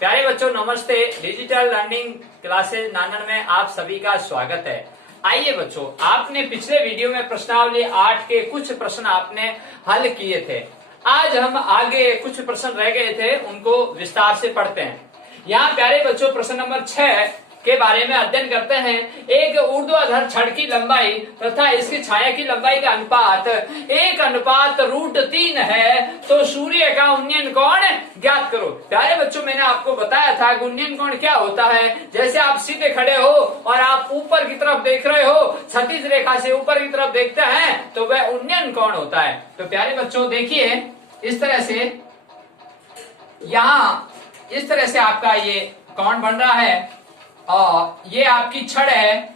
प्यारे बच्चों नमस्ते। डिजिटल लर्निंग क्लासेस नानन में आप सभी का स्वागत है। आइए बच्चों, आपने पिछले वीडियो में प्रश्नावली 8 के कुछ प्रश्न आपने हल किए थे। आज हम आगे कुछ प्रश्न रह गए थे, उनको विस्तार से पढ़ते हैं। यहाँ प्यारे बच्चों प्रश्न नंबर 6 के बारे में अध्ययन करते हैं। एक ऊर्ध्वाधर छड़ की लंबाई तथा इसकी छाया की लंबाई का अनुपात 1:√3 है, तो सूर्य का उन्नयन कोण ज्ञात करो। प्यारे बच्चों, मैंने आपको बताया था कि उन्नयन कोण क्या होता है। जैसे आप सीधे खड़े हो और आप ऊपर की तरफ देख रहे हो, क्षैतिज रेखा से ऊपर की तरफ देखते हैं, तो वह उन्नयन कोण होता है। तो प्यारे बच्चों देखिए, इस तरह से यहाँ इस तरह से आपका ये कोण बन रहा है और ये आपकी छड़ है।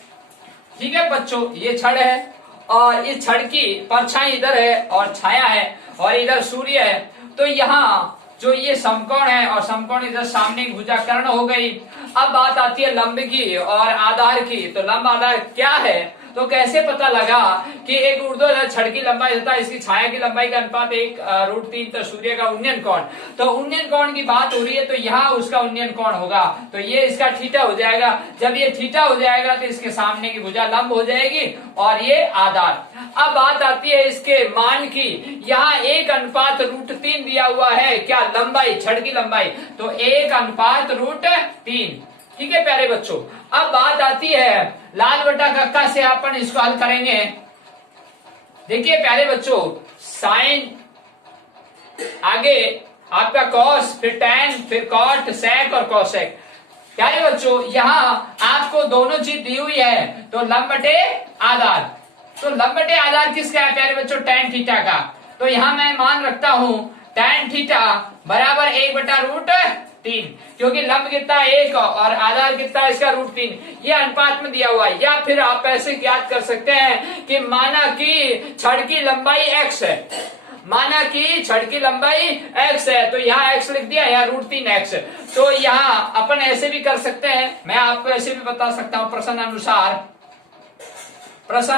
ठीक है बच्चों, ये छड़ है और इस छड़ की परछाई इधर है और छाया है और इधर सूर्य है। तो यहाँ जो ये समकोण है और समकोण इधर सामने की भुजा कर्ण हो गई। अब बात आती है लंब की और आधार की। तो लंब आधार क्या है, तो कैसे पता लगा कि एक ऊर्ध्वाधर छड़ की लंबाई तथा इसकी छाया की लंबाई का अनुपात 1/√3, तो सूर्य का उन्नयन कोण। तो उन्नयन कोण की बात हो रही है, तो यहाँ उसका उन्नयन कोण होगा, तो ये इसका थीटा हो जाएगा। जब ये थीटा हो जाएगा तो इसके सामने की भुजा लंब हो जाएगी और ये आधार। अब बात आती है इसके मान की। यहाँ 1:√3 दिया हुआ है, क्या लंबाई, छड़ की लंबाई, तो 1:√3। ठीक है प्यारे बच्चों। अब बात आती है लाल बटा कक्का से अपन इसको हल करेंगे। देखिए प्यारे बच्चों, साइन आगे आपका कॉस, फिर टैन, फिर कॉट, सेक और कोसेक। प्यारे बच्चों यहाँ आपको दोनों चीज दी हुई है, तो लंब बटे आधार। तो लंब बटे आधार किसका है प्यारे बच्चों, टैन थीटा का। तो यहाँ मैं मान रखता हूं टैन थीटा बराबर 1/√3, क्योंकि लंब कितना है 1 और आधार कितना है इसका √3। ये अनुपात में दिया हुआ है। या फिर आप ऐसे ज्ञात कर सकते हैं कि माना कि छड़ की लंबाई x है, माना कि छड़ की लंबाई x है, तो यहाँ x लिख दिया, यहाँ √3x। तो यहाँ अपन ऐसे भी कर सकते हैं, मैं आपको ऐसे भी बता सकता हूँ। प्रश्न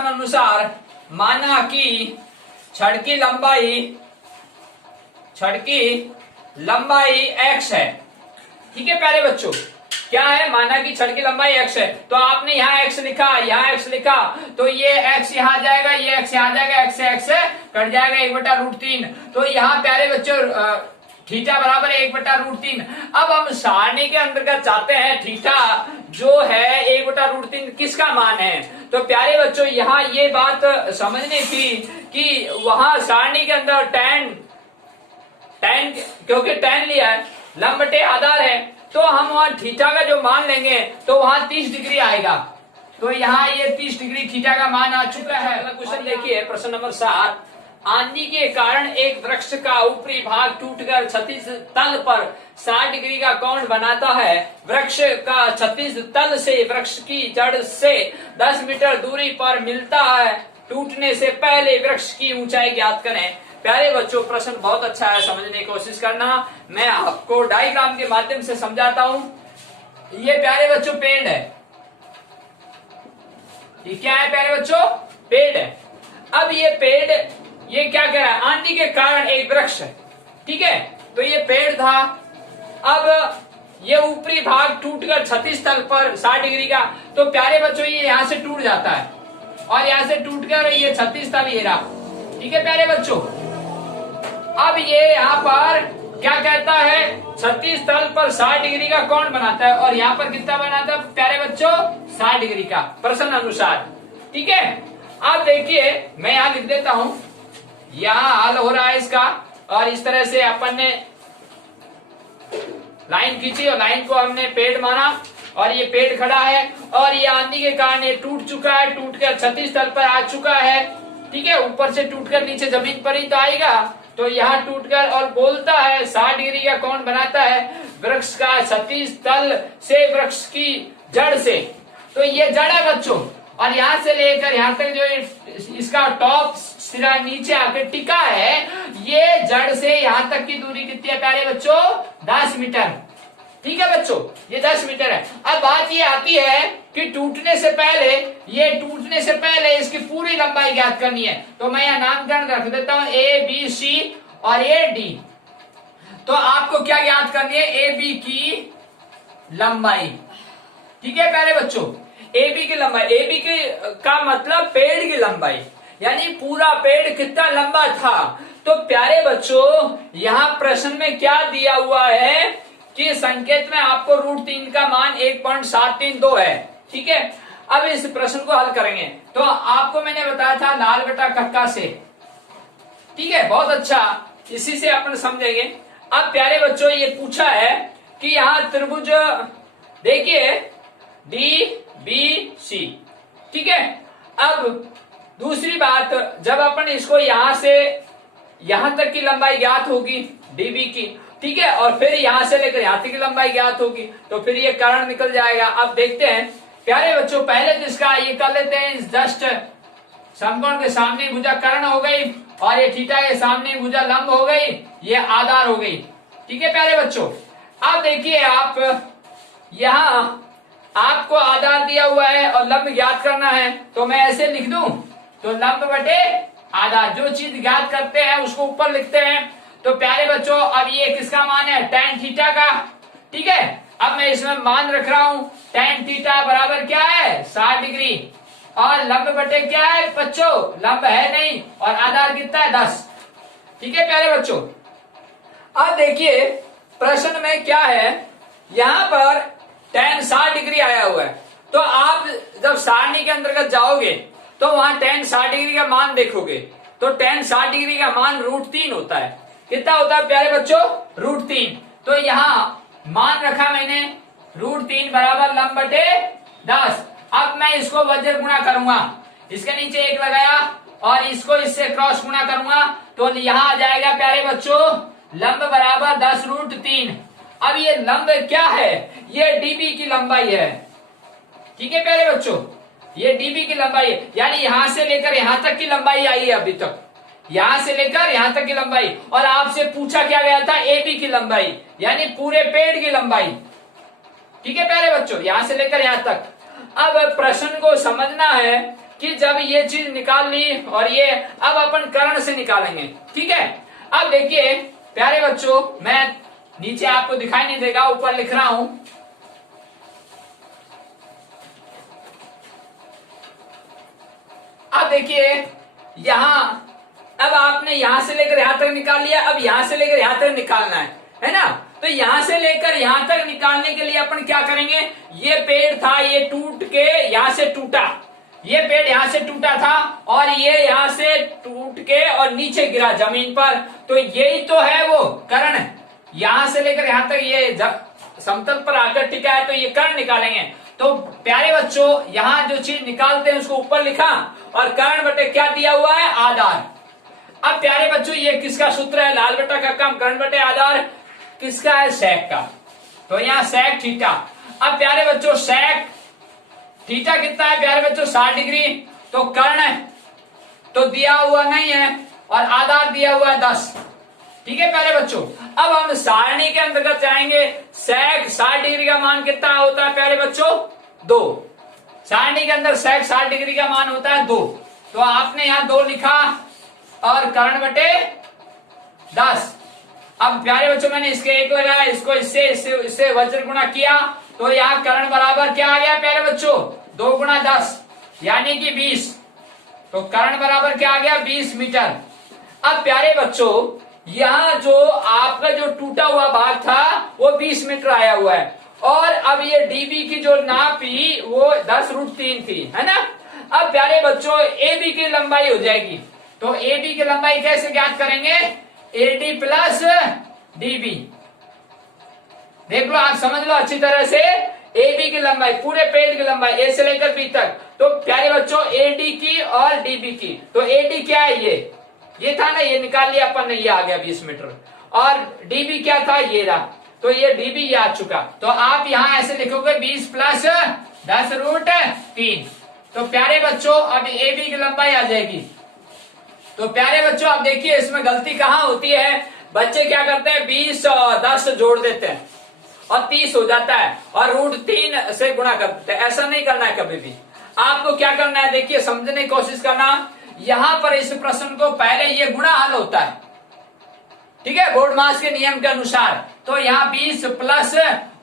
अनुसार माना कि छड़ की लंबाई x है। ठीक है प्यारे बच्चों, क्या है, माना कि छड़ की लंबाई x है, तो आपने यहाँ x लिखा, यहाँ x लिखा, तो ये x यहाँ आ जाएगा, ये x यहाँ आ जाएगा, x से x कट जाएगा 1/√3। तो यहाँ प्यारे बच्चों थीटा बराबर 1/√3। अब हम सारणी के अंतर्गत चाहते हैं थीटा जो है 1/√3 किसका मान है। तो प्यारे बच्चों यहाँ ये बात समझने की कि वहां सारणी के अंदर टैन, क्योंकि टैन लिया है, लंब बटे आधार है, तो हम वहां थीटा का जो मान लेंगे तो वहां 30 डिग्री आएगा। तो यहाँ ये 30 डिग्री थीटा का मान आ चुका है। अगला क्वेश्चन देखिए, प्रश्न नंबर 7। आंधी के कारण एक वृक्ष का ऊपरी भाग टूटकर क्षैतिज तल पर 60 डिग्री का कोण बनाता है। वृक्ष का क्षैतिज तल से वृक्ष की जड़ से 10 मीटर दूरी पर मिलता है। टूटने से पहले वृक्ष की ऊंचाई ज्ञात करें। प्यारे बच्चों प्रश्न बहुत अच्छा है, समझने की कोशिश करना। मैं आपको डायग्राम के माध्यम से समझाता हूं। ये प्यारे बच्चों पेड़ है, ये क्या है प्यारे बच्चों, पेड़ है। अब ये पेड़, ये क्या कह रहा है, आंधी के कारण एक वृक्ष है। ठीक है, तो ये पेड़ था। अब ये ऊपरी भाग टूटकर क्षैतिज तल पर 60 डिग्री का, तो प्यारे बच्चों ये यहां से टूट जाता है और यहां से टूटकर ये क्षैतिज तल ये रहा। ठीक है प्यारे बच्चों, अब ये यहाँ पर क्या कहता है, क्षैतिज तल पर 60 डिग्री का कोण बनाता है और यहाँ पर कितना बनाता है प्यारे बच्चों, 60 डिग्री का, प्रश्न अनुसार। ठीक है, अब देखिए मैं यहाँ लिख देता हूं, यहाँ हल हो रहा है इसका, और इस तरह से अपन ने लाइन खींची और लाइन को हमने पेड़ माना और ये पेड़ खड़ा है और ये आंधी के कारण ये टूट चुका है, टूटकर क्षैतिज तल पर आ चुका है। ठीक है, ऊपर से टूटकर नीचे जमीन पर ही तो आएगा, तो यहाँ टूटकर और बोलता है 60 डिग्री का कोण बनाता है वृक्ष का क्षैतिज तल से वृक्ष की जड़ से। तो ये जड़ है बच्चों, और यहाँ से लेकर यहाँ तक जो इसका टॉप सिरा नीचे आकर टिका है, ये जड़ से यहाँ तक की दूरी कितनी है प्यारे बच्चों, 10 मीटर। ठीक है बच्चों, ये 10 मीटर है। अब बात ये आती है कि टूटने से पहले इसकी पूरी लंबाई ज्ञात करनी है। तो मैं यहाँ नामकरण रख देता हूं A B C और ये D। तो आपको क्या याद करनी है, ए बी की लंबाई। ठीक है प्यारे बच्चों, ए बी की लंबाई, ए बी की का मतलब पेड़ की लंबाई, यानी पूरा पेड़ कितना लंबा था। तो प्यारे बच्चों यहाँ प्रश्न में क्या दिया हुआ है कि संकेत में आपको √3 का मान 1.732 है। ठीक है, अब इस प्रश्न को हल करेंगे। तो आपको मैंने बताया था लाल बटा कक्का से। ठीक है, बहुत अच्छा, इसी से अपन समझेंगे। अब प्यारे बच्चों ये पूछा है कि यहाँ त्रिभुज देखिए डी बी सी। ठीक है, अब दूसरी बात, जब अपन इसको यहां से यहां तक की लंबाई ज्ञात होगी डीबी की, ठीक है, और फिर यहां से लेकर यहां तक की लंबाई ज्ञात होगी, तो फिर ये कर्ण निकल जाएगा। अब देखते हैं प्यारे बच्चों, पहले तो इसका ये कर लेते हैं, जस्ट समकोण के सामने भुजा कर्ण हो गई, और ये थीटा के सामने भुजा लंब हो गई, ये आधार हो गई। ठीक है प्यारे बच्चों, अब देखिए आप यहां आपको आधार दिया हुआ है और लंब ज्ञात करना है, तो मैं ऐसे लिख दूं, तो लंब बटे आधार, जो चीज ज्ञात करते हैं उसको ऊपर लिखते हैं। तो प्यारे बच्चों अब ये किसका मान है, tan थीटा का। ठीक है, अब मैं इसमें मान रख रहा हूं, tan थीटा बराबर क्या है 60 डिग्री, और लंब बटे क्या है बच्चों, लंब है नहीं, और आधार कितना है 10। ठीक है प्यारे बच्चों, अब देखिए प्रश्न में क्या है, यहां पर tan 60 डिग्री आया हुआ है। तो आप जब सारणी के अंतर्गत जाओगे तो वहां tan 60 डिग्री का मान देखोगे, तो tan 60 डिग्री का मान √3 होता है। कितना होता है प्यारे बच्चों, √3। तो यहां मान रखा मैंने √3 बराबर लंब बटे 10। अब मैं इसको वज्र गुणा करूंगा, इसके नीचे 1 लगाया और इसको इससे क्रॉस गुणा करूंगा, तो यहां आ जाएगा प्यारे बच्चों लंब बराबर 10√3। अब ये लंब क्या है, ये डीबी की लंबाई है। ठीक है प्यारे बच्चों, ये डीबी की लंबाई है, यानी यहां से लेकर यहां तक की लंबाई आई है अभी तक, यहां से लेकर यहां तक की लंबाई। और आपसे पूछा क्या गया था, एबी की लंबाई, यानी पूरे पेड़ की लंबाई। ठीक है प्यारे बच्चों, यहां से लेकर यहां तक। अब प्रश्न को समझना है कि जब ये चीज निकाल ली, और ये अब अपन कर्ण से निकालेंगे। ठीक है, अब देखिए प्यारे बच्चों, मैं नीचे आपको दिखाई नहीं देगा, ऊपर लिख रहा हूं, अब देखिए यहां, अब आपने यहां से लेकर यहां तक निकाल लिया, अब यहां से लेकर यहां तक निकालना है ना। तो यहां से लेकर यहां तक निकालने के लिए अपन क्या करेंगे, ये पेड़ था, ये टूट के यहां से टूटा, ये पेड़ यहां से टूटा था, और ये यहां से टूट के और नीचे गिरा जमीन पर, तो यही तो है वो कर्ण। यहां से लेकर यहां तक ये समतल पर आकर टिका है, तो ये कर्ण निकालेंगे। तो प्यारे बच्चों यहां जो चीज निकालते हैं उसको ऊपर लिखा, और कर्ण बटे क्या दिया हुआ है, आधार। अब प्यारे बच्चों ये किसका सूत्र है, लाल बटा का कम कर्ण बटे आधार, किसका है, सेक का। तो यहाँ सेक थीटा। अब प्यारे बच्चों सेक थीटा कितना है प्यारे बच्चों, 60 डिग्री। तो कर्ण तो दिया हुआ नहीं है, और आधार दिया हुआ है 10। ठीक है प्यारे बच्चों, अब हम सारणी के अंतर्गत जाएंगे। सेक 60 डिग्री का मान कितना होता है प्यारे बच्चों, 2। सारणी के अंदर सेक 60 डिग्री का मान होता है 2, तो आपने यहाँ 2 लिखा, और कर्ण बटे 10। अब प्यारे बच्चों मैंने इसके 1 लगाया, इसको इससे वज्र गुणा किया, तो यहाँ कर्ण बराबर क्या आ गया प्यारे बच्चों, 2 गुणा 10 यानी कि 20। तो कर्ण बराबर क्या आ गया, 20 मीटर। अब प्यारे बच्चों यहाँ जो आपका जो टूटा हुआ भाग था वो 20 मीटर आया हुआ है, और अब ये डीबी की जो नापी वो 10√3 थी, है ना। अब प्यारे बच्चों एबी की लंबाई हो जाएगी, तो एबी की लंबाई कैसे ज्ञात करेंगे, एडी प्लस डीबी। देख लो, आप समझ लो अच्छी तरह से, एबी की लंबाई पूरे पेड़ की लंबाई ए से लेकर बी तक, तो प्यारे बच्चों एडी की और डीबी की, तो एडी क्या है, ये था ना, ये निकाल लिया अपन ने, ये आ गया 20 मीटर, और डीबी क्या था, ये रहा, तो ये डीबी ये आ चुका। तो आप यहां ऐसे लिखोगे 20 प्लस 10√3। तो प्यारे बच्चों अब एबी की लंबाई आ जाएगी। तो प्यारे बच्चों अब देखिए इसमें गलती कहां होती है, बच्चे क्या करते हैं 20 और 10 जोड़ देते हैं और 30 हो जाता है, और √3 से गुणा कर देते हैं। ऐसा नहीं करना है कभी भी, आपको क्या करना है, देखिए समझने की कोशिश करना। यहां पर इस प्रश्न को पहले ये गुणा हल होता है, ठीक है, बोर्ड मास के नियम के अनुसार। तो यहाँ 20 प्लस,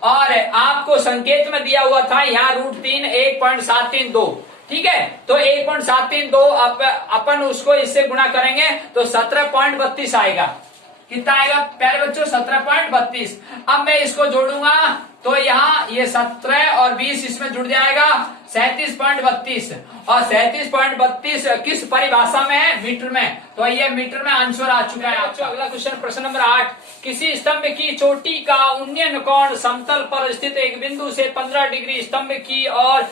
और आपको संकेत में दिया हुआ था यहाँ √3 1.732, ठीक है। तो 1.732 अपन उसको इससे गुणा करेंगे तो 17.32 आएगा। कितना आएगा प्यारे बच्चों? 17.32। अब मैं इसको जोड़ूंगा तो यहाँ ये 17 और 20 इसमें जुड़ जाएगा 37.32, और 37.32 किस परिभाषा में है? मीटर में। तो ये मीटर में आंसर आ चुका है आपका। अगला क्वेश्चन, प्रश्न नंबर 8। किसी स्तंभ की चोटी का उन्नयन कोण समतल पर स्थित एक बिंदु से 15 डिग्री स्तंभ की और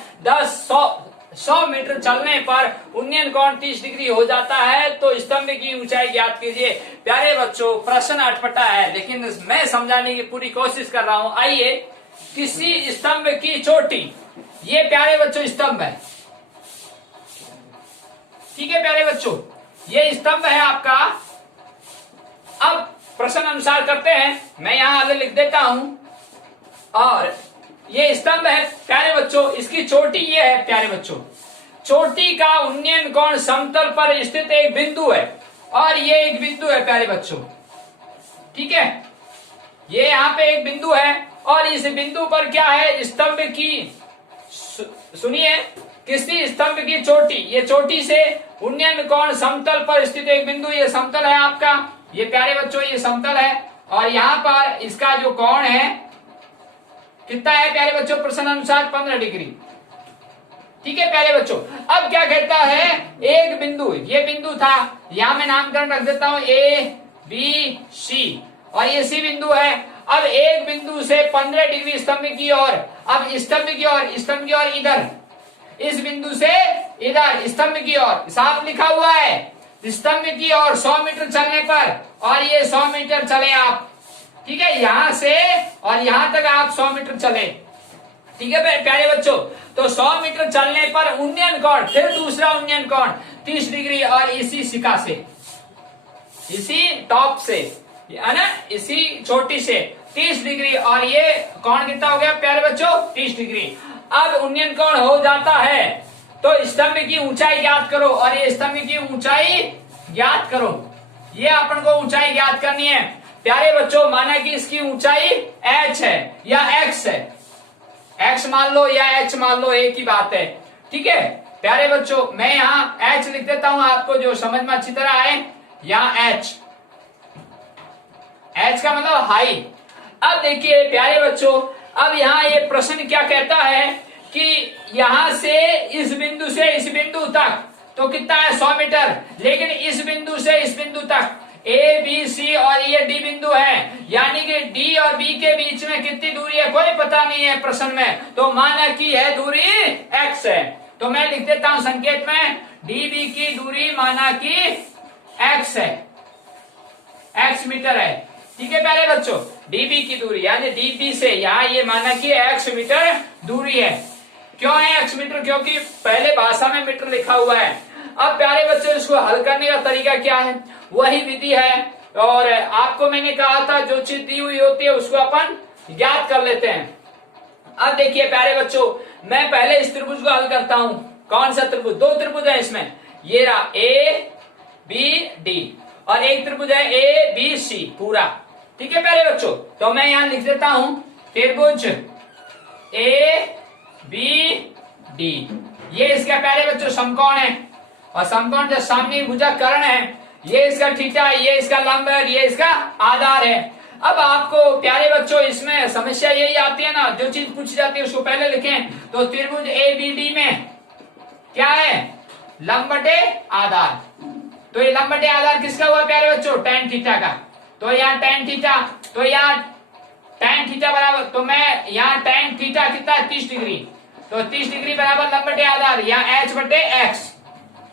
100 मीटर चलने पर उन्नयन कोण 30 डिग्री हो जाता है, तो स्तंभ की ऊंचाई ज्ञात कीजिए। प्यारे बच्चों, प्रश्न अटपटा है लेकिन मैं समझाने की पूरी कोशिश कर रहा हूं। आइए, किसी स्तंभ की चोटी, ये प्यारे बच्चों स्तंभ है, ठीक है प्यारे बच्चों, ये स्तंभ है आपका। अब प्रश्न अनुसार करते हैं, मैं यहां आगे लिख देता हूं, और ये स्तंभ है प्यारे बच्चों, इसकी चोटी ये है प्यारे बच्चों। चोटी का उन्नयन कोण समतल पर स्थित एक बिंदु है, और ये एक बिंदु है प्यारे बच्चों, ठीक है। ये यहाँ पे एक बिंदु है, और इस बिंदु पर क्या है? स्तंभ की, सुनिए, किसी स्तंभ की चोटी, ये चोटी से उन्नयन कोण समतल पर स्थित एक बिंदु, ये समतल है आपका, ये प्यारे बच्चों ये समतल है, और यहाँ पर इसका जो कोण है कितना है प्यारे बच्चों? प्रश्न अनुसार 15 डिग्री, ठीक है प्यारे बच्चों। अब क्या कहता है? एक बिंदु, ये बिंदु था, यहां मैं नामकरण रख देता हूं ABC, और ये C बिंदु है। अब एक बिंदु से 15 डिग्री स्तंभ की ओर, अब स्तंभ की ओर इधर, इस बिंदु से इधर स्तंभ की ओर, साफ लिखा हुआ है, स्तंभ की ओर 100 मीटर चलने पर, और ये 100 मीटर चले आप, ठीक है, यहां से और यहां तक आप 100 मीटर चले, ठीक है प्यारे बच्चों। तो 100 मीटर चलने पर उन्नयन कोण, फिर दूसरा उन्नयन कोण 30 डिग्री, और इसी शिखा से, इसी टॉप से, है ना, इसी चोटी से 30 डिग्री, और ये कोण कितना हो गया प्यारे बच्चों? 30 डिग्री। अब उन्नयन कोण हो जाता है, तो स्तंभ की ऊंचाई ज्ञात करो, और ये स्तंभ की ऊंचाई ज्ञात करो। ये अपन को ऊंचाई ज्ञात करनी है प्यारे बच्चों। माना कि इसकी ऊंचाई h है या x है, x मान लो या h मान लो, एक ही बात है, ठीक है प्यारे बच्चों। मैं यहाँ h लिख देता हूं, आपको जो समझ में अच्छी तरह आए, यहाँ h का मतलब हाई। अब देखिए प्यारे बच्चों, अब यहाँ ये प्रश्न क्या कहता है कि यहां से इस बिंदु से इस बिंदु तक तो कितना है? 100 मीटर, लेकिन इस बिंदु से इस बिंदु तक A, B, C और ये D बिंदु है, यानी कि D और B के बीच में कितनी दूरी है कोई पता नहीं है प्रश्न में, तो माना कि है दूरी x है। तो मैं लिख देता हूं संकेत में, DB की दूरी माना कि x है, x मीटर है, ठीक है प्यारे बच्चों। DB की दूरी यानी DB से यहाँ ये माना कि x मीटर दूरी है। क्यों है x मीटर? क्योंकि पहले भाषा में मीटर लिखा हुआ है। अब प्यारे बच्चों, इसको हल करने का तरीका क्या है? वही विधि है, और आपको मैंने कहा था जो चीज दी हुई होती है उसको अपन ज्ञात कर लेते हैं। अब देखिए प्यारे बच्चों, मैं पहले इस त्रिभुज को हल करता हूं। कौन सा त्रिभुज? दो त्रिभुज है इसमें, ये रहा ABD, और एक त्रिभुज है ABC पूरा, ठीक है प्यारे बच्चों। तो मैं यहां लिख देता हूं त्रिभुज ABD, ये इसका प्यारे बच्चों समकोण है, और समकोण जो सामने भुजा कर्ण है, ये इसका थीटा, ये इसका लंब है, ये इसका आधार है। अब आपको प्यारे बच्चों इसमें समस्या यही आती है ना, जो चीज पूछी जाती है उसको पहले लिखें। तो त्रिभुज ABD में क्या है? लंब बटे आधार। तो ये लंब बटे आधार किसका हुआ प्यारे बच्चों? tan थीटा का। तो यहाँ tan थीटा, तो यहाँ tan थीटा बराबर, तो मैं यहाँ tan थीटा कितना है? 30 डिग्री, तो 30 डिग्री बराबर लंब बटे आधार, यहाँ h बटे x,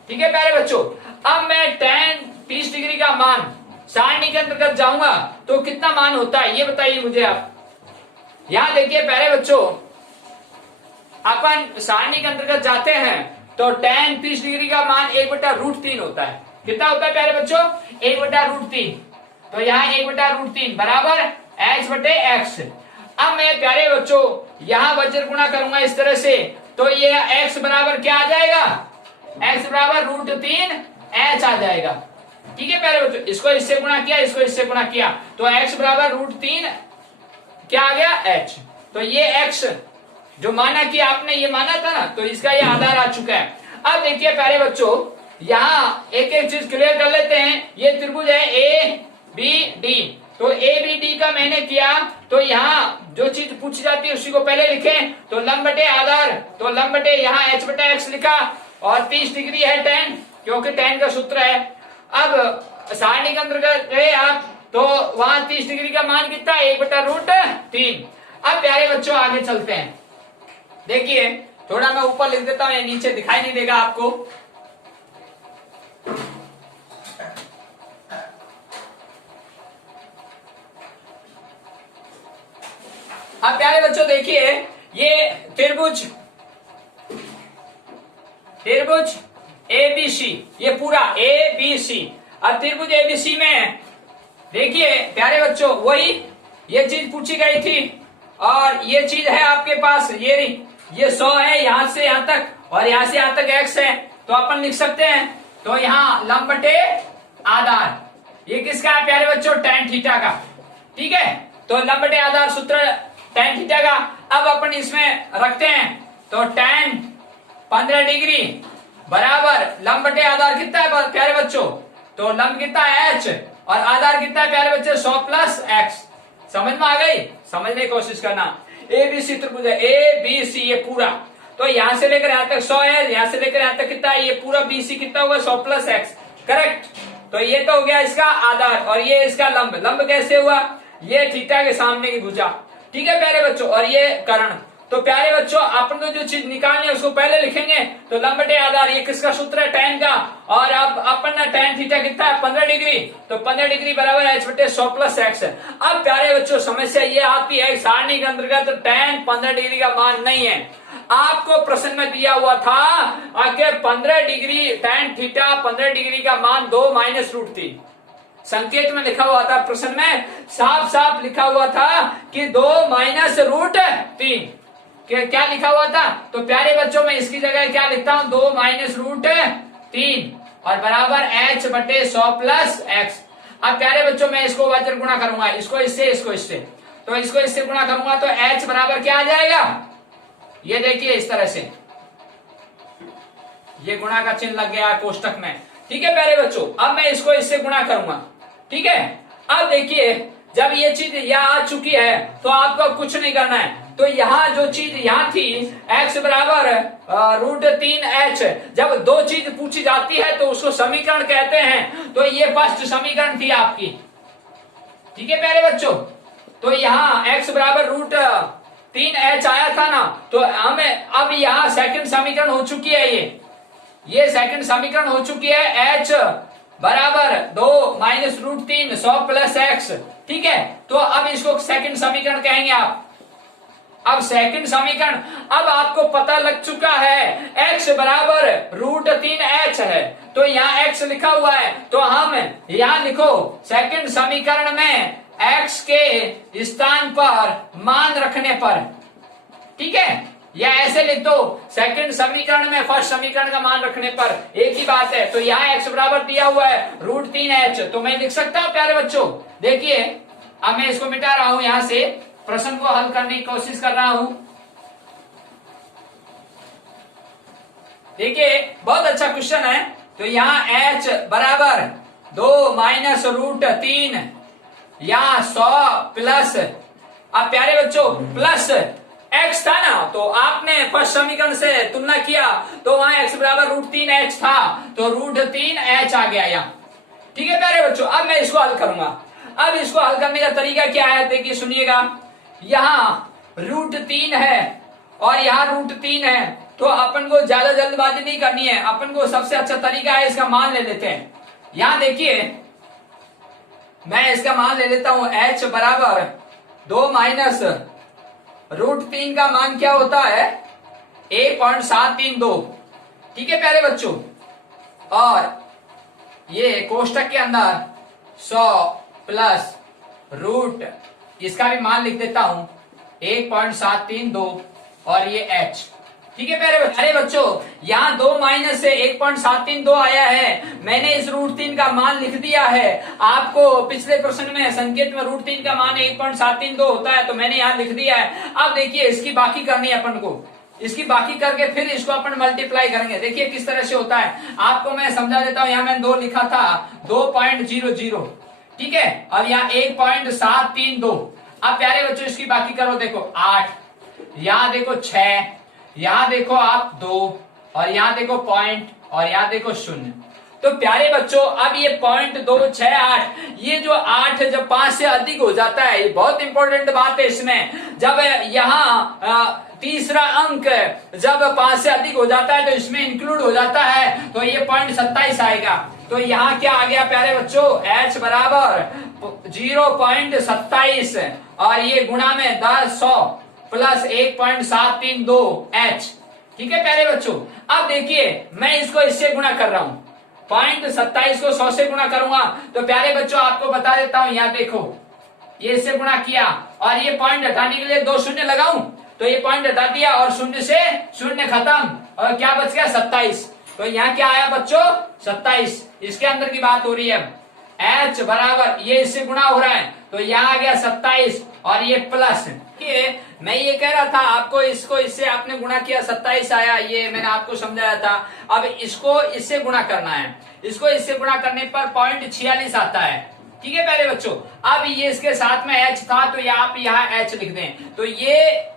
ठीक है प्यारे बच्चों। अब मैं tan 30 डिग्री का मान सारणी के अंतर्गत जाऊंगा तो कितना मान होता है ये बताइए मुझे आप। यहां देखिए प्यारे बच्चों, अपन सारणी के अंतर्गत जाते हैं तो tan 30 डिग्री का मान 1/√3 होता है। कितना होता है प्यारे बच्चों? 1/√3। तो यहाँ 1/√3 बराबर h बटे x। अब मैं प्यारे बच्चों यहाँ वज्र गुणा करूंगा इस तरह से, तो ये x बराबर क्या आ जाएगा? x बराबर √3 h आ जाएगा, ठीक है प्यारे बच्चों, इसको इससे गुणा किया, इसको इससे गुणा किया, तो x बराबर √3 क्या आ गया h। तो ये x जो माना कि आपने ये माना था ना, तो इसका ये आधार आ चुका है। अब देखिए प्यारे बच्चों, यहाँ एक एक चीज क्लियर कर लेते हैं। ये त्रिभुज है ए बी डी, तो ए बी डी का मैंने किया, तो यहाँ जो चीज पूछी जाती है उसी को पहले लिखें। तो लंब बटे आधार, तो लंब बटे यहाँ h बटे x लिखा, और 30 डिग्री है tan, क्योंकि tan का सूत्र है। अब सारणी के अंतर्गत गए आप, तो वहां 30 डिग्री का मान कितना है, 1/√3। अब प्यारे बच्चों आगे चलते हैं। देखिए थोड़ा मैं ऊपर लिख देता हूं, ये नीचे दिखाई नहीं देगा आपको। अब प्यारे बच्चों देखिए, ये त्रिभुज एबीसी, ये पूरा एबीसी। अब त्रिभुज एबीसी में देखिए प्यारे बच्चों, वही ये चीज पूछी गई थी, और ये चीज है आपके पास, ये 100 है यहां से यहां तक, और यहां से यहां तक x है। तो अपन लिख सकते हैं, तो यहाँ लंब बटे आधार, ये किसका है प्यारे बच्चों, tan थीटा का। ठीक है, तो लंब बटे आधार सूत्र tan थीटा का। अब अपन इसमें रखते हैं, तो tan 15 डिग्री बराबर लंब बटे आधार कितना है प्यारे बच्चों, तो लंब कितना है h, और आधार कितना है प्यारे बच्चों, 100 + x। समझ में आ गई, समझने की कोशिश करना। एबीसी त्रिभुज है, एबीसी ये पूरा, तो यहां से लेकर यहां तक 100 है, यहां से लेकर यहां तक कितना है, ये पूरा बीसी कितना होगा, 100 + x। करेक्ट, तो ये तो हो गया इसका आधार, और ये इसका लंब। लंब कैसे हुआ, ये थीटा के सामने की भुजा। ठीक है प्यारे बच्चों, और ये कर्ण। तो प्यारे बच्चों अपन को जो चीज निकालनी है उसको पहले लिखेंगे, तो लंब बटे आधार, ये किसका सूत्र है, tan का, और अब अपन ना tan थीटा कितना है, 15 डिग्री, तो 15 डिग्री बराबर h बटे 100 + x। अब प्यारे बच्चों समस्या ये आती है, सारणी के अंतर्गत tan 15 डिग्री का मान नहीं है। आपको प्रश्न में दिया हुआ था कि 15 डिग्री tan थीटा 15 डिग्री का मान 2 - √3, संकेत में लिखा हुआ था, प्रश्न में साफ साफ लिखा हुआ था कि 2 - √3। क्या लिखा हुआ था, तो प्यारे बच्चों मैं इसकी जगह क्या लिखता हूं, 2 - √3 और बराबर h बटे 100 + x। अब प्यारे बच्चों मैं इसको वज्र गुणा करूंगा, इसको इससे, इसको इससे, तो इसको इससे गुणा करूंगा, तो h बराबर क्या आ जाएगा, ये देखिए इस तरह से, ये गुणा का चिन्ह लग गया कोष्टक में। ठीक है प्यारे बच्चों, अब मैं इसको इससे गुणा करूंगा। ठीक है, अब देखिए जब ये चीज यहाँ आ चुकी है, तो आपको कुछ नहीं करना है। तो यहाँ जो चीज यहाँ थी x बराबर √3h, जब दो चीज पूछी जाती है तो उसको समीकरण कहते हैं। तो ये फर्स्ट समीकरण थी आपकी। ठीक है प्यारे बच्चों, तो यहाँ x बराबर √3h आया था ना, तो हमें अब यहाँ सेकंड समीकरण हो चुकी है, ये सेकंड समीकरण हो चुकी है, h बराबर 2 - √3 100 + x। ठीक है, तो अब इसको सेकंड समीकरण कहेंगे आप। अब सेकंड समीकरण, अब आपको पता लग चुका है x बराबर √3h है, तो यहाँ x लिखा हुआ है, तो हम यहाँ लिखो सेकंड समीकरण में x के स्थान पर मान रखने पर। ठीक है, या ऐसे लिख दो, सेकंड समीकरण में फर्स्ट समीकरण का मान रखने पर, एक ही बात है। तो यहाँ x बराबर दिया हुआ है √3h, तो मैं लिख सकता हूं प्यारे बच्चों। देखिए अब मैं इसको मिटा रहा हूं, यहां से प्रश्न को हल करने की कोशिश कर रहा हूं। देखिए बहुत अच्छा क्वेश्चन है। तो यहाँ h बराबर 2 - √3 या 100 प्लस, अब प्यारे बच्चों प्लस x था ना, तो आपने फर्स्ट समीकरण से तुलना किया, तो वहां x बराबर √3h था, तो √3h आ गया यहाँ। ठीक है प्यारे बच्चों, अब मैं इसको हल करूंगा। अब इसको हल करने का तरीका क्या है, देखिए सुनिएगा। यहाँ √3 है और यहाँ √3 है, तो अपन को ज्यादा जल्दबाजी नहीं करनी है, अपन को सबसे अच्छा तरीका है इसका मान ले लेते हैं। यहाँ देखिए मैं इसका मान ले लेता हूं, h बराबर 2 - √3 का मान क्या होता है, 1.732। ठीक है प्यारे बच्चों, और ये कोष्टक के अंदर 100 प्लस रूट, इसका भी मान लिख देता हूं 1.732 और ये h। ठीक है प्यारे बच्चों, यहाँ 2 माइनस से 1.732 आया है। मैंने इस √3 का मान लिख दिया है। आपको पिछले प्रश्न में संकेत में √3 का मान 1.732 होता है, तो मैंने यहाँ लिख दिया है। अब देखिए इसकी बाकी करनी है अपन को, इसकी बाकी करके फिर इसको अपन मल्टीप्लाई करेंगे। देखिए किस तरह से होता है, आपको मैं समझा देता हूँ। यहाँ मैंने 2 लिखा था, 2.00, ठीक है। अब यहाँ 1.732। अब प्यारे बच्चों इसकी बाकी करो, देखो 8, यहाँ देखो 6, यहाँ देखो आप 2, और यहाँ देखो पॉइंट, और यहाँ देखो 0। तो प्यारे बच्चों अब ये 0.268, ये जो 8 जब 5 से अधिक हो जाता है, ये बहुत इंपॉर्टेंट बात है इसमें। जब यहाँ तीसरा अंक जब 5 से अधिक हो जाता है तो इसमें इंक्लूड हो जाता है, तो ये 0.27 आएगा। तो यहाँ क्या आ गया प्यारे बच्चों, h बराबर 0.27, और ये गुणा में 10 प्लस 1.732h। ठीक है प्यारे बच्चों, अब देखिए मैं इसको इससे गुणा कर रहा हूं, 0.27 को 100 से गुणा करूंगा। तो प्यारे बच्चों आपको बता देता हूं, यहाँ देखो ये इससे गुणा किया, और ये पॉइंट हटाने के लिए 2 शून्य लगाऊं, तो ये पॉइंट हटा दिया और 0 से 0 खत्म, और क्या बच गया 27। तो यहाँ क्या आया बच्चों 27, इसके अंदर की बात हो रही है। h बराबर ये इससे गुणा हो रहा है, तो यहाँ आ गया 27, और ये प्लस। मैं ये कह रहा था आपको, इसको इससे आपने गुणा किया 27 आया, ये मैंने आपको समझाया था। अब इसको इससे गुणा करना है, इसको इससे गुणा करने पर 0.46 आता है। ठीक है प्यारे बच्चों, अब ये इसके साथ में h था, तो आप यहाँ h लिख दें। तो ये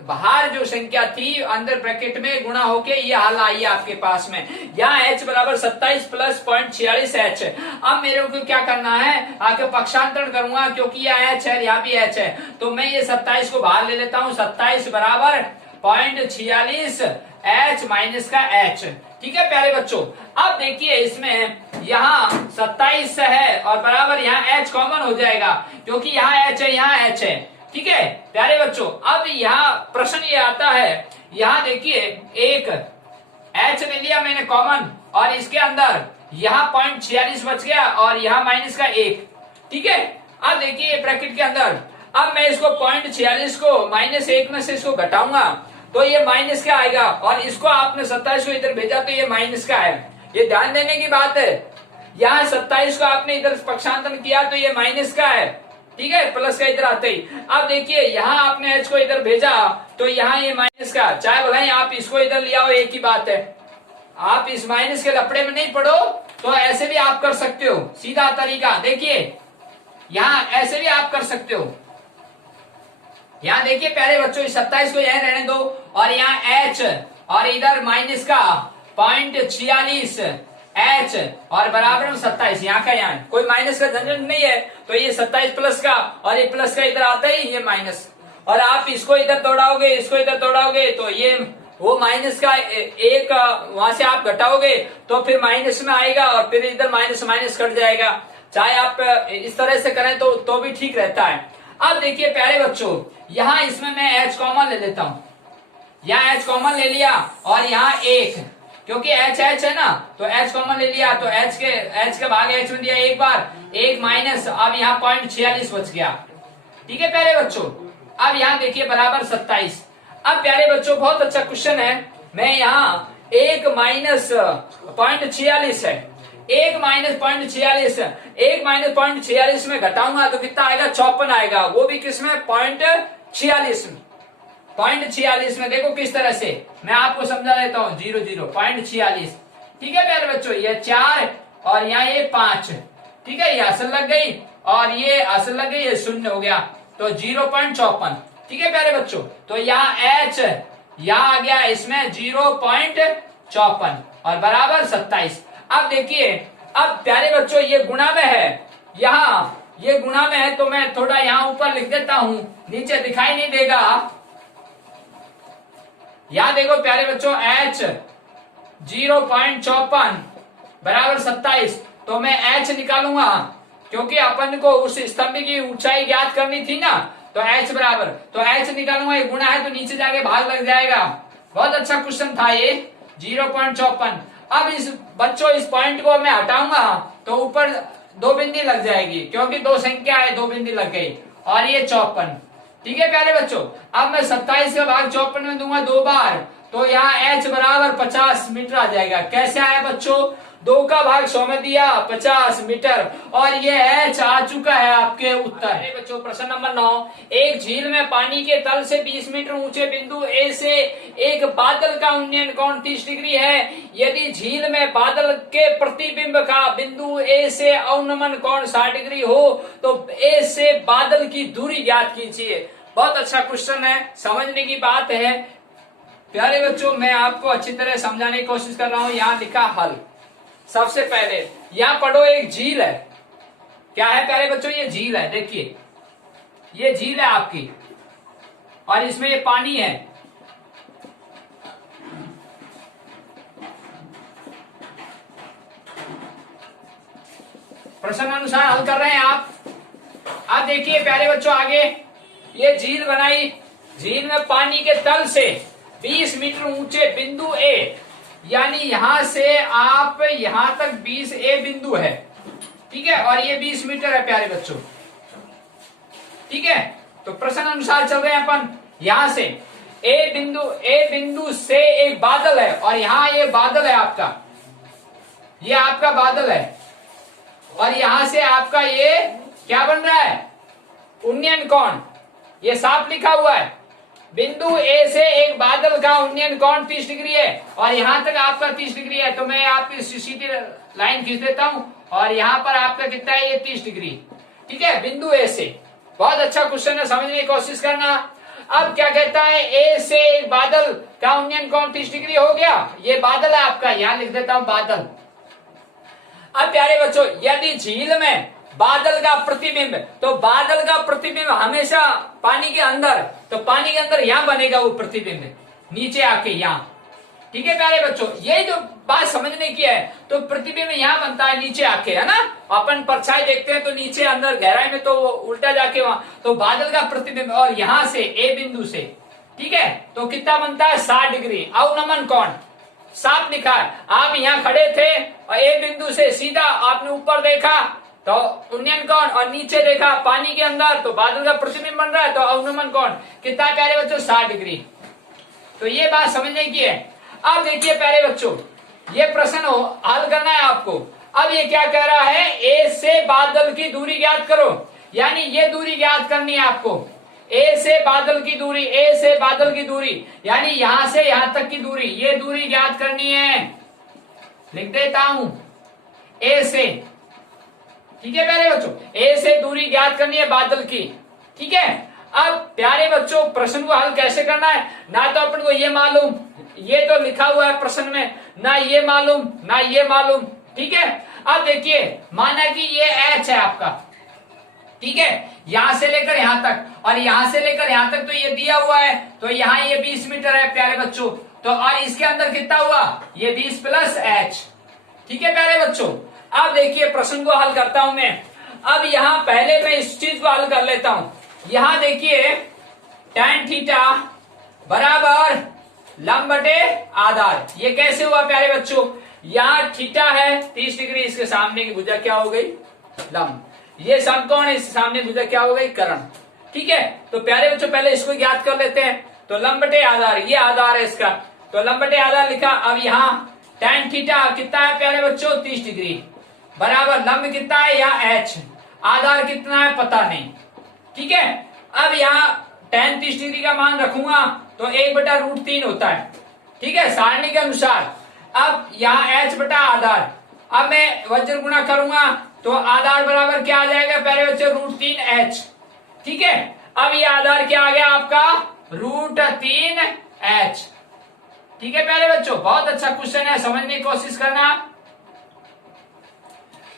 बाहर जो संख्या थी अंदर ब्रैकेट में गुणा होके ये हाल आई है आपके पास में। यहाँ h बराबर 27 प्लस 0.46h। अब मेरे को क्या करना है, आगे पक्षांतरण करूंगा, क्योंकि यह h है, यहाँ भी h है, तो मैं ये 27 को बाहर ले लेता हूँ। 27 बराबर 0.46 h माइनस का h। ठीक है प्यारे बच्चों, अब देखिए इसमें यहाँ 27 है और बराबर यहाँ h कॉमन हो जाएगा, क्योंकि यहाँ h है, यहाँ h है। ठीक है प्यारे बच्चों, अब यहाँ प्रश्न ये आता है, यहाँ देखिए एक h ले लिया मैंने कॉमन, और इसके अंदर यहाँ 0.46 बच गया, और यहाँ माइनस का 1। ठीक है, अब देखिए ब्रैकेट के अंदर, अब मैं इसको 0.46 को -1 में से इसको घटाऊंगा, तो ये माइनस का आएगा, और इसको आपने 27 को इधर भेजा तो ये माइनस का है। ये ध्यान देने की बात है, यहाँ 27 को आपने इधर पक्षांतरण किया तो ये माइनस का है। ठीक है, प्लस का इधर आते ही। अब देखिए यहाँ आपने h को इधर भेजा, तो यहाँ ये माइनस का, चाहे भलाई आप इसको इधर ले आओ, एक ही बात है। आप इस माइनस के लपड़े में नहीं पड़ो, तो ऐसे भी आप कर सकते हो, सीधा तरीका। देखिए यहाँ ऐसे भी आप कर सकते हो। यहाँ देखिए प्यारे बच्चों, इस 27 को यहीं रहने दो, और यहाँ h और इधर माइनस का 0.46 h और बराबर में 27, यहाँ का यहाँ कोई माइनस का झंझट नहीं है, तो ये 27 प्लस का, और ये प्लस का इधर आता ही ये माइनस, और आप इसको इधर दौड़ाओगे, इसको इधर दौड़ाओगे, तो ये वो माइनस का एक वहां से आप घटाओगे तो फिर माइनस में आएगा, और फिर इधर माइनस माइनस कट जाएगा। चाहे आप इस तरह से करें तो भी ठीक रहता है। अब देखिए प्यारे बच्चों, यहाँ इसमें मैं h कॉमन ले लेता हूँ, यहाँ h कॉमन ले लिया, और यहाँ 1, क्योंकि h है ना, तो h कॉमन ले लिया, तो h के भाग h में दिया एक बार, 1 माइनस, अब यहाँ 0.46 बच गया। ठीक है प्यारे बच्चों, अब यहाँ देखिए बराबर 27। अब प्यारे बच्चों बहुत अच्छा क्वेश्चन है, मैं यहाँ 1 माइनस 0.46 है, 1 माइनस 0.46, 1 माइनस 0.46 में घटाऊंगा तो कितना आएगा 54 आएगा, वो भी किसमें 0.46 में। 0.46 में देखो किस तरह से, मैं आपको समझा देता हूँ, 0.46। ठीक है प्यारे बच्चों, ये 4 और यहाँ ये 5। ठीक है, ये असल लग गई और ये असल लग गई, ये 0 हो गया, तो 0.54। ठीक है प्यारे बच्चों, तो यहाँ h यहाँ आ गया इसमें 0.54 और बराबर 27। अब देखिए, अब प्यारे बच्चों ये गुणा में है, यहाँ ये गुणा में है, तो मैं थोड़ा यहाँ ऊपर लिख देता हूँ, नीचे दिखाई नहीं देगा। यहाँ देखो प्यारे बच्चों, h 0.54 बराबर 27, तो मैं h निकालूंगा, क्योंकि अपन को उस स्तंभ की ऊंचाई ज्ञात करनी थी ना, तो h बराबर, तो h निकालूंगा, ये गुणा है तो नीचे जाके भाग लग जाएगा। बहुत अच्छा क्वेश्चन था ये, 0.54। अब इस बच्चों इस पॉइंट को मैं हटाऊंगा तो ऊपर 2 बिंदी लग जाएगी, क्योंकि 2 संख्या है, 2 बिंदी लग गई, और ये 54। ठीक है प्यारे बच्चों, अब मैं 27 का भाग 54 में दूंगा 2 बार, तो यहाँ h बराबर 50 मीटर आ जाएगा। कैसे आया बच्चों, 2 का भाग 100 में दिया 50 मीटर, और ये h आ चुका है आपके उत्तर। अरे बच्चों प्रश्न नंबर 9, एक झील में पानी के तल से 20 मीटर ऊंचे बिंदु A से एक बादल का उन्नयन कोण 30 डिग्री है। यदि झील में बादल के प्रतिबिंब का बिंदु A से अवनमन कोण 60 डिग्री हो तो A से बादल की दूरी ज्ञात कीजिए। बहुत अच्छा क्वेश्चन है, समझने की बात है। प्यारे बच्चों मैं आपको अच्छी तरह समझाने की कोशिश कर रहा हूं। यहाँ लिखा हल। सबसे पहले यहाँ पढ़ो, एक झील है। क्या है प्यारे बच्चों, ये झील है। देखिए ये झील है आपकी, और इसमें ये पानी है। प्रश्न अनुसार हल कर रहे हैं आप। अब देखिए प्यारे बच्चों आगे, ये झील बनाई। झील में पानी के तल से 20 मीटर ऊंचे बिंदु A, यानी यहां से आप यहां तक 20 A बिंदु है, ठीक है, और ये 20 मीटर है प्यारे बच्चों, ठीक है। तो प्रश्न अनुसार चल रहे हैं अपन। यहां से A बिंदु से एक बादल है, और यहां ये बादल है आपका, ये आपका बादल है, और यहां से आपका ये क्या बन रहा है, उन्नयन कोण। ये साफ लिखा हुआ है, बिंदु A से एक बादल का उन्नयन कोण 30 डिग्री है, और यहां तक आपका 30 डिग्री है। तो मैं आपकी सीधी लाइन खींच देता हूं, और यहां पर आपका कितना है, ये 30 डिग्री, ठीक है, बिंदु A से। बहुत अच्छा क्वेश्चन है, समझने की कोशिश करना। अब क्या कहता है, A से एक बादल का उन्नयन कोण 30 डिग्री हो गया। ये बादल है आपका, यहां लिख देता हूं बादल। अब प्यारे बच्चों यदि झील में बादल का प्रतिबिंब, तो बादल का प्रतिबिंब हमेशा पानी के अंदर, तो पानी के अंदर यहां बनेगा वो प्रतिबिंब, नीचे आके यहां, ठीक है प्यारे बच्चों। ये जो बात समझने की है, तो प्रतिबिंब यहां बनता है नीचे आके, है ना। अपन परछाई देखते हैं तो नीचे अंदर गहराई में तो उल्टा जाके वहां, तो बादल का प्रतिबिंब, और यहां से A बिंदु से, ठीक है, तो कितना बनता है, 60 डिग्री अवनमन कोण। साफ लिखा है, आप यहाँ खड़े थे और A बिंदु से सीधा आपने ऊपर देखा तो उन्नयन कोण, और नीचे देखा पानी के अंदर तो बादल का प्रतिबिंब बन रहा है, तो अवनमन कोण कितना प्यारे बच्चों, 60 डिग्री। तो ये बात समझने की है। अब देखिए प्यारे बच्चों, ये प्रश्न हल करना है आपको। अब ये क्या कह रहा है, A से बादल की दूरी ज्ञात करो, यानी ये दूरी ज्ञात करनी है आपको। A से बादल की दूरी, A से बादल की दूरी, यानी यहां से यहां तक की दूरी, ये दूरी ज्ञात करनी है। लिख देता हूं A से, ठीक है प्यारे बच्चों, A से दूरी ज्ञात करनी है बादल की, ठीक है। अब प्यारे बच्चों प्रश्न को हल कैसे करना है, ना तो अपन को ये मालूम, ये तो लिखा हुआ है प्रश्न में, ना ये मालूम ना ये मालूम, ठीक है। अब देखिए माना कि ये H है आपका, ठीक है, यहां से लेकर यहां तक, और यहां से लेकर यहां तक तो ये दिया हुआ है, तो यहाँ ये 20 मीटर है प्यारे बच्चों। तो और इसके अंदर कितना हुआ, ये 20 प्लस H, ठीक है प्यारे बच्चों। अब देखिए प्रश्न को हल करता हूं मैं। अब यहां पहले मैं इस चीज को हल कर लेता हूं। यहां देखिए tan थीटा बराबर लंब बटे आधार, ये कैसे हुआ प्यारे बच्चों, यहाँ थीटा है 30 डिग्री, इसके सामने की भुजा क्या हो गई, लंब। ये समकोण है, इसके सामने भुजा क्या हो गई, कर्ण, ठीक है। तो प्यारे बच्चों पहले इसको ज्ञात कर लेते हैं। तो लंब बटे आधार, ये आधार है इसका, तो लंब बटे आधार लिखा। अब यहाँ tan थीटा कितना है प्यारे बच्चों, 30 डिग्री बराबर लंब कितना है, यहाँ H, आधार कितना है पता नहीं, ठीक है। अब यहाँ tan 30 डिग्री का मान रखूंगा तो 1/√3 होता है, ठीक है, सारणी के अनुसार। अब यहाँ H बटा आधार, अब मैं वज्र गुणा करूंगा तो आधार बराबर क्या आ जाएगा प्यारे बच्चों, √3H, ठीक है। अब ये आधार क्या आ गया आपका, √3H, ठीक है प्यारे बच्चों। बहुत अच्छा क्वेश्चन है, समझने की कोशिश करना।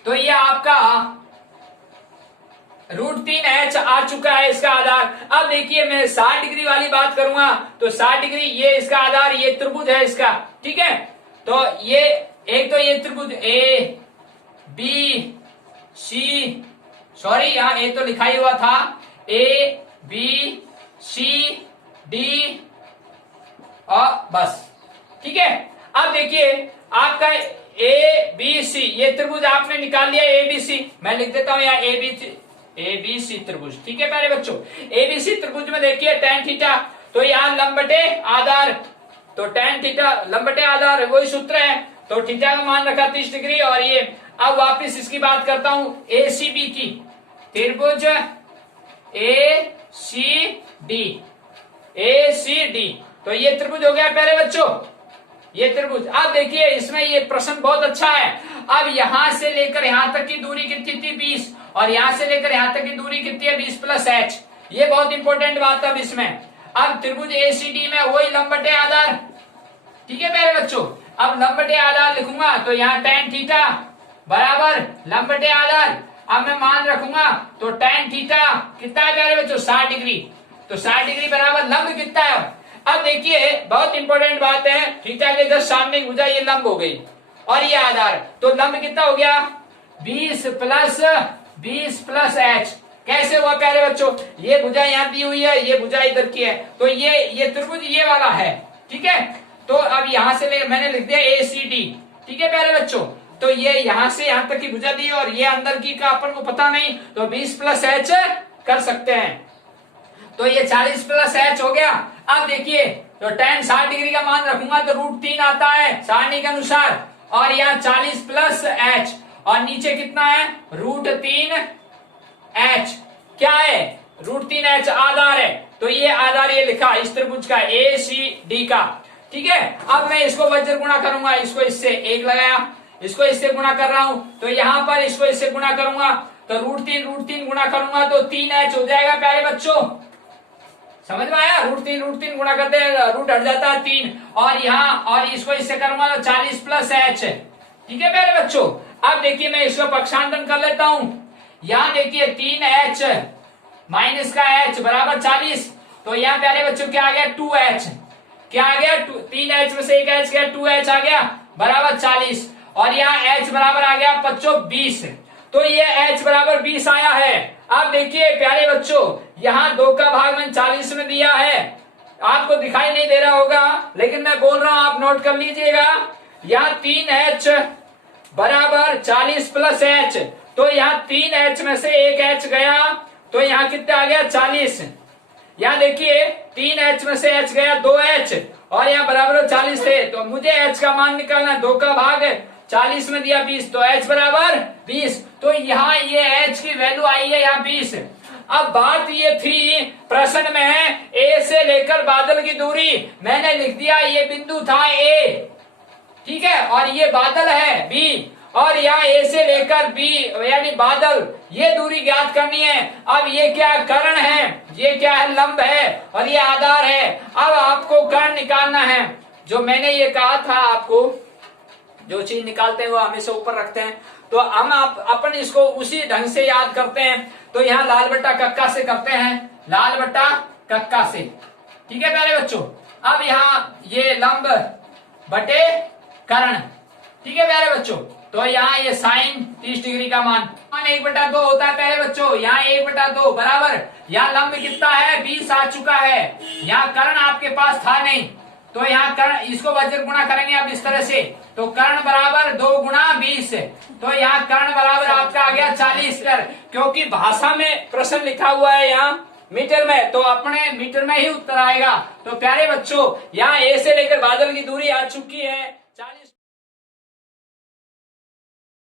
तो ये आपका √3H आ चुका है इसका आधार। अब देखिए मैं 60 डिग्री वाली बात करूंगा तो 60 डिग्री ये इसका आधार, ये त्रिभुज है इसका, ठीक है। तो ये एक तो ये त्रिभुज A B C, सॉरी यहाँ A तो लिखा ही हुआ था, A B C D और बस, ठीक है। अब देखिए आपका A B C, ये त्रिभुज आपने निकाल लिया A B C, मैं लिख देता हूं यहाँ A B C त्रिभुज, ठीक है प्यारे बच्चों। A B C त्रिभुज में देखिए tan थीटा, तो यहाँ लंब बटे आधार तो tan थीटा लंब बटे आधार वही सूत्र है, तो थीटा का मान रखा 30 डिग्री। और ये अब वापस इसकी बात करता हूं ACB की, त्रिभुज ACD, तो ये त्रिभुज हो गया प्यारे बच्चों, ये त्रिभुज। अब देखिए इसमें ये प्रश्न बहुत अच्छा है। अब यहां से लेकर यहां तक की दूरी कितनी थी 20, और यहां से लेकर यहां तक की दूरी कितनी है 20 प्लस h। ये बहुत इंपॉर्टेंट बात है अब इसमें। अब त्रिभुज ACD में वही लंब बटे आधार, ठीक है प्यारे बच्चों। अब लंब बटे आधार लिखूंगा तो यहाँ tan थीटा बराबर लंब बटे आधार, अब मैं मान रखूंगा तो tan थीटा कितना है प्यारे बच्चों 60 डिग्री, तो 60 डिग्री बराबर लंब कितना है। अब देखिए बहुत इंपॉर्टेंट बात है, थीटा के जस्ट सामने की भुजा ये लंब हो गई और ये आधार, तो लंब कितना हो गया 20 प्लस h। कैसे हुआ प्यारे बच्चों, ये भुजा यहाँ दी हुई है, ये भुजा इधर की है, तो ये त्रिभुज ये वाला है, ठीक है। तो अब यहां से मैंने लिख दिया ACD, ठीक है प्यारे बच्चों। तो ये यहां से यहां तक की भुजा दी और ये अंदर की का अपन को पता नहीं, तो 20 प्लस h कर सकते हैं, तो ये 40 प्लस h हो गया। अब देखिए तो tan 60 डिग्री का मान रखूंगा तो √3 आता है सारणी के अनुसार, और यहाँ 40 प्लस h और नीचे कितना है √3h, क्या है √3h आधार है, तो ये आधार ये लिखा इस त्रिभुज का ACD का, ठीक है। अब मैं इसको वज्र गुणा करूंगा, इसको इससे 1 लगाया, इसको इससे गुणा कर रहा हूं, तो यहां पर इसको इससे गुणा करूंगा तो √3 गुणा करूंगा तो 3h हो जाएगा प्यारे बच्चों, समझ में आया। √3 गुणा करते हैं रूट हट जाता है 3, और यहाँ और इसको इससे करूंगा तो 40 प्लस h, ठीक है प्यारे बच्चों। अब देखिए मैं इसको पक्षांतरण कर लेता हूं, यहाँ देखिए 3h माइनस का h बराबर 40, तो यहाँ प्यारे बच्चों क्या आ गया 2h, क्या आ गया 3h में से एक h गया 2h आ गया बराबर 40, और यहाँ h बराबर आ गया बच्चों 20, तो ये h बराबर 20 आया है। अब देखिए प्यारे बच्चों यहाँ 2 का भाग मैंने 40 में दिया है, आपको दिखाई नहीं दे रहा होगा लेकिन मैं बोल रहा हूं, आप नोट कर लीजिएगा। यहाँ 3h बराबर 40 प्लस h, तो यहाँ 3h में से एक h गया तो यहाँ कितना आ गया 40। यहाँ देखिए 3h में से h गया 2h और यहाँ बराबर 40 थे, तो मुझे h का मान निकालना, 2 का भाग 40 में दिया 20, तो h बराबर 20, तो यहाँ ये h की वैल्यू आई है यहाँ 20। अब बात ये थी प्रश्न में है A से लेकर बादल की दूरी, मैंने लिख दिया ये बिंदु था A, ठीक है, और ये बादल है B, और यहाँ A से लेकर B यानी बादल, ये दूरी ज्ञात करनी है। अब ये क्या कर्ण है, ये क्या है लंब है, और ये आधार है। अब आपको कर्ण निकालना है, जो मैंने ये कहा था आपको, जो चीज निकालते हैं वो हमेशा ऊपर रखते हैं, तो हम अपन इसको उसी ढंग से याद करते हैं। तो यहाँ लाल बट्टा कक्का से करते हैं, लाल बट्टा कक्का से, ठीक है प्यारे बच्चों। अब यहाँ ये लंब बटे कर्ण, ठीक है प्यारे बच्चों, तो यहाँ ये साइन 30 डिग्री का मान 1/2 होता है प्यारे बच्चों, यहाँ 1/2 बराबर, यहाँ लंब कितना है 20 आ चुका है, यहाँ कर्ण आपके पास था नहीं, तो यहाँ कर्ण इसको वज्र गुणा करेंगे आप इस तरह से, तो कर्ण बराबर 2 गुणा 20, तो यहाँ कर्ण बराबर आपका आ गया 40 कर, क्योंकि भाषा में प्रश्न लिखा हुआ है यहाँ मीटर में, तो अपने मीटर में ही उत्तर आएगा। तो प्यारे बच्चों यहाँ A से लेकर बादल की दूरी आ चुकी है।